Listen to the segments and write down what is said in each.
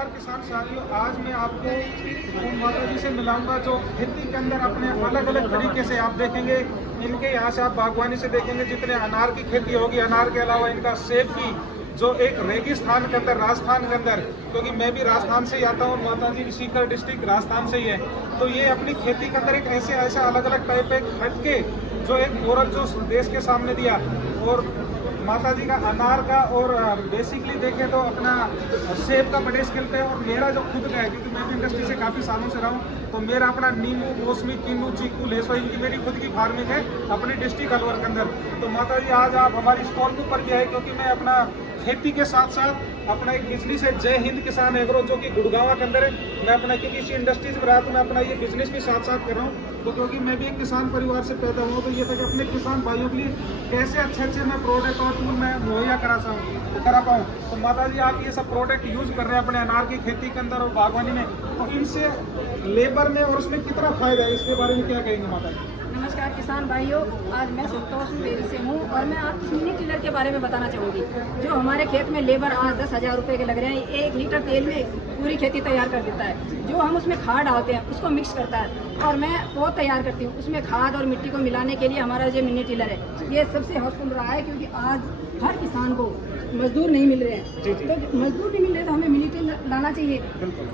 नमस्कार किसान साथियों, आज मैं आपको माता जी से मिलाऊंगा जो खेती के अंदर अपने अलग अलग तरीके से आप देखेंगे। इनके यहाँ से आप बागवानी से देखेंगे जितने अनार की खेती होगी, अनार के अलावा इनका सेब की जो एक रेगिस्तान के अंदर, राजस्थान के अंदर, क्योंकि मैं भी राजस्थान से ही आता हूँ, माता जी सीकर डिस्ट्रिक्ट राजस्थान से ही है, तो ये अपनी खेती के अंदर एक ऐसा अलग अलग टाइप एक हटके जो एक मॉडल जो देश के सामने दिया। और माता जी का अनार का और बेसिकली देखें तो अपना सेब का बड़े स्केल पे है। और मेरा जो खुद का है, क्योंकि मैं भी इंडस्ट्री से काफ़ी सालों से रहा हूँ, तो मेरा अपना नींबू, मौसमी, किन्नू, चीकू, लेसो, इनकी मेरी खुद की फार्मिंग है अपनी डिस्ट्रिक्ट अलवर के अंदर। तो माता जी आज आप हमारी स्टॉल के ऊपर भी आए, क्योंकि मैं अपना खेती के साथ साथ अपना एक बिजनेस है जय हिंद किसान एग्रो जो कि गुड़गांव के अंदर है। मैं अपना क्योंकि इसी इंडस्ट्रीज में रहा तो मैं अपना ये बिजनेस भी साथ साथ कर रहा हूँ। तो क्योंकि मैं भी एक किसान परिवार से पैदा हुआ, तो ये था कि अपने किसान भाइयों के लिए कैसे अच्छे मैं प्रोडक्ट और टूल मैं मुहैया करा पाऊँ। तो माता जी आप ये सब प्रोडक्ट यूज कर रहे हैं अपने अनार की खेती के अंदर और बागवानी में, तो इनसे लेबर में और उसमें कितना फायदा है, इसके बारे में क्या कहेंगे माता जी? नमस्कार किसान भाइयों, आज मैं संतोष डेयरी से हूँ और मैं आपको मिनी टिलर के बारे में बताना चाहूँगी। जो हमारे खेत में लेबर आज 10,000 रुपये के लग रहे हैं, 1 लीटर तेल में पूरी खेती तैयार कर देता है। जो हम उसमें खाद डालते हैं उसको मिक्स करता है और मैं वो तैयार करती हूँ। उसमें खाद और मिट्टी को मिलाने के लिए हमारा जो मिनी टिलर है ये सबसे हेल्पफुल रहा है, क्योंकि आज हर किसान को मजदूर नहीं मिल रहे हैं। तो मजदूर नहीं मिल रहे तो हमें मिनी टिलर लाना चाहिए।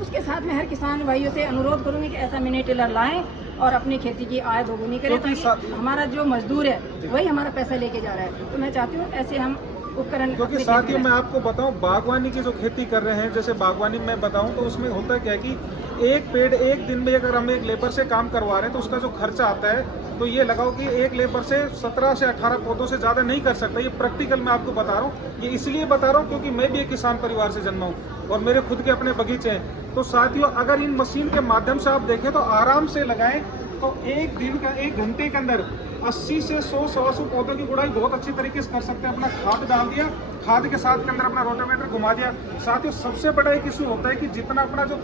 उसके साथ मैं हर किसान भाइयों से अनुरोध करूँगी कि ऐसा मिनी टिलर लाएं और अपनी खेती की आय दोगुनी करें, ताकि हमारा जो मजदूर है वही हमारा पैसा लेके जा रहा है। तो मैं चाहती हूँ ऐसे हम उपकरण। क्योंकि साथियों मैं आपको बताऊं, बागवानी की जो खेती कर रहे हैं, जैसे बागवानी में बताऊं तो उसमें होता क्या है कि एक पेड़ एक दिन में अगर हम एक लेबर से काम करवा रहे हैं तो उसका जो खर्चा आता है, तो ये लगाओ कि एक लेबर से 17 से 18 पौधों से ज़्यादा नहीं कर सकता। ये प्रैक्टिकल मैं आपको बता रहा हूँ। ये इसलिए बता रहा हूँ क्योंकि मैं भी एक किसान परिवार से जन्मा हूँ और मेरे खुद के अपने बगीचे हैं। तो साथियों अगर इन मशीन के माध्यम से आप देखें तो आराम से लगाएं तो एक दिन का 1 घंटे के अंदर 80 से 100 पौधों की गुड़ाई बहुत अच्छी तरीके से कर सकते हैं। अपना खाद डाल दिया, खाद के साथ के अंदर अपना रोटावेटर घुमा दिया। साथियों सबसे बड़ा एक इशू होता है कि जितना अपना जो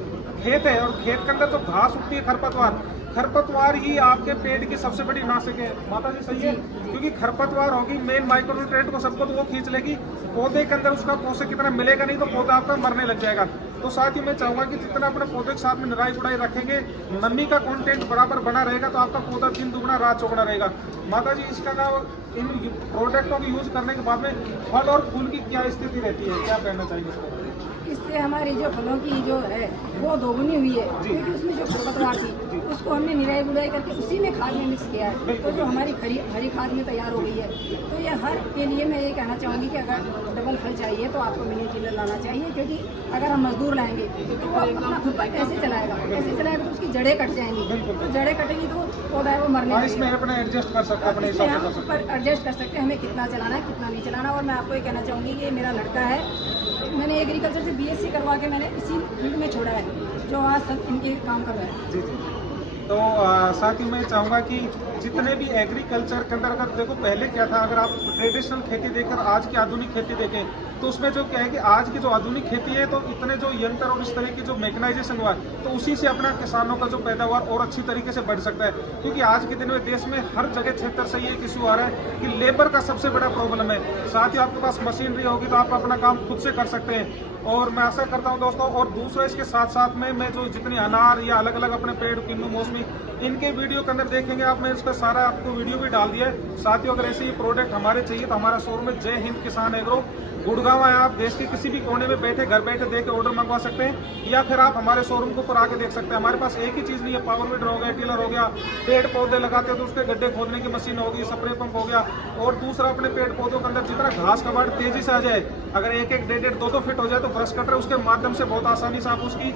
खेत है और खेत के अंदर जो घास उगती है, खरपतवार ही आपके पेड़ की सबसे बड़ी नाशक है। माता जी सही है, क्योंकि खरपतवार होगी मेन माइक्रोन्यूट्रिएंट को सबको तो वो खींच लेगी, पौधे के अंदर उसका पोषक कितना मिलेगा नहीं, तो पौधा आपका मरने लग जाएगा। तो साथ ही मैं चाहूंगा कि जितना अपने पौधे के साथ में निराई गुड़ाई रखेंगे, नमी का कंटेंट बराबर बना रहेगा, तो आपका पौधा दिन दुगना रात चौगुना रहेगा। माता जी इसका इन प्रोडक्टों को यूज करने के बाद में फल और फूल की क्या स्थिति रहती है, क्या कहना चाहिए? इससे हमारी जो फलों की जो है वो दोगुनी हुई है, क्योंकि उसमें जो खरपतवार थी उसको हमने निराई गुड़ाई करके उसी में खाद में मिक्स किया है, तो जो हमारी हरी खाद में तैयार हो गई है। तो ये हर के लिए मैं ये कहना चाहूँगी कि अगर डबल फल चाहिए तो आपको मिनी टिलर लाना चाहिए, क्योंकि अगर हम मजदूर लाएंगे तो वो अपना खुद पर कैसे चलाएगा तो उसकी जड़ें कट जाएंगी, तो जड़ें कटेंगी तो पौधा है वो मरने लगेगा। अपना एडजस्ट कर सकते हैं, अपने हिसाब से एडजस्ट कर सकते हैं हमें कितना चलाना है कितना नहीं चलाना। और मैं आपको ये कहना चाहूँगी कि मेरा लड़का है, मैंने एग्रीकल्चर से BSc करवा के मैंने इसी फील्ड में छोड़ा है, जो आज सब इनके काम कर रहा है। जी। तो साथ ही मैं चाहूँगा कि जितने भी एग्रीकल्चर के अंदर अगर देखो पहले क्या था, अगर आप ट्रेडिशनल खेती देखें और आज की आधुनिक खेती देखें, तो उसमें जो क्या है कि आज की जो आधुनिक खेती है तो इतने जो यंत्र और इस तरह की जो मैकेनाइजेशन हुआ है, तो उसी से अपना किसानों का जो पैदावार और अच्छी तरीके से बढ़ सकता है। क्योंकि आज के दिन में देश में हर जगह क्षेत्र से ये इशू आ रहा है कि लेबर का सबसे बड़ा प्रॉब्लम है। साथ ही आपके पास मशीनरी होगी तो आप अपना काम खुद से कर सकते हैं। और मैं आशा करता हूं दोस्तों, और दूसरा इसके साथ साथ में मैं जो जितनी अनार या अलग अलग अपने पेड़, किन्नू, मौसमी, इनके वीडियो के अंदर देखेंगे आप, मैं इसका सारा आपको वीडियो भी डाल दिया है। साथियों अगर ऐसे ही प्रोडक्ट हमारे चाहिए तो हमारा शोरूम है जय हिंद किसान एग्रो, गुड़गांव है। आप देश के किसी भी कोने में बैठे घर बैठे देके ऑर्डर मंगवा सकते हैं, या फिर आप हमारे शोरूम के ऊपर आके देख सकते हैं। हमारे पास एक ही चीज़ नहीं है, पावर वीडर हो गया, टिलर हो गया, पेड़ पौधे लगाते हो तो उसके गड्ढे खोदने की मशीन होगी, स्प्रे पंप हो गया, और दूसरा अपने पेड़ पौधों के अंदर जितना घास कबाड़ तेजी से आ जाए, अगर 1-1, 1.5, 2-2 फीट हो जाए तो ब्रश कटर उसके माध्यम से बहुत आसानी से आप उसकी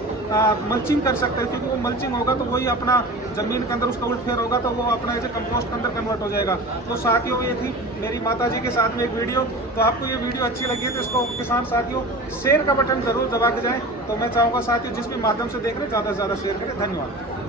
मल्चिंग कर सकते हैं। क्योंकि वो मल्चिंग होगा तो वही अपना जमीन के अंदर उसका उल्टफेर होगा तो वो अपना ऐसे कंपोस्ट के अंदर कन्वर्ट हो जाएगा। तो साथियों ये थी मेरी माता जी के साथ में एक वीडियो। तो आपको ये वीडियो अच्छी लगी है तो इसको किसान साथियों शेयर का बटन जरूर दबा के जाएं। तो मैं चाहूँगा साथियों जिस भी माध्यम से देख रहे हैं ज़्यादा से ज़्यादा शेयर करें। धन्यवाद।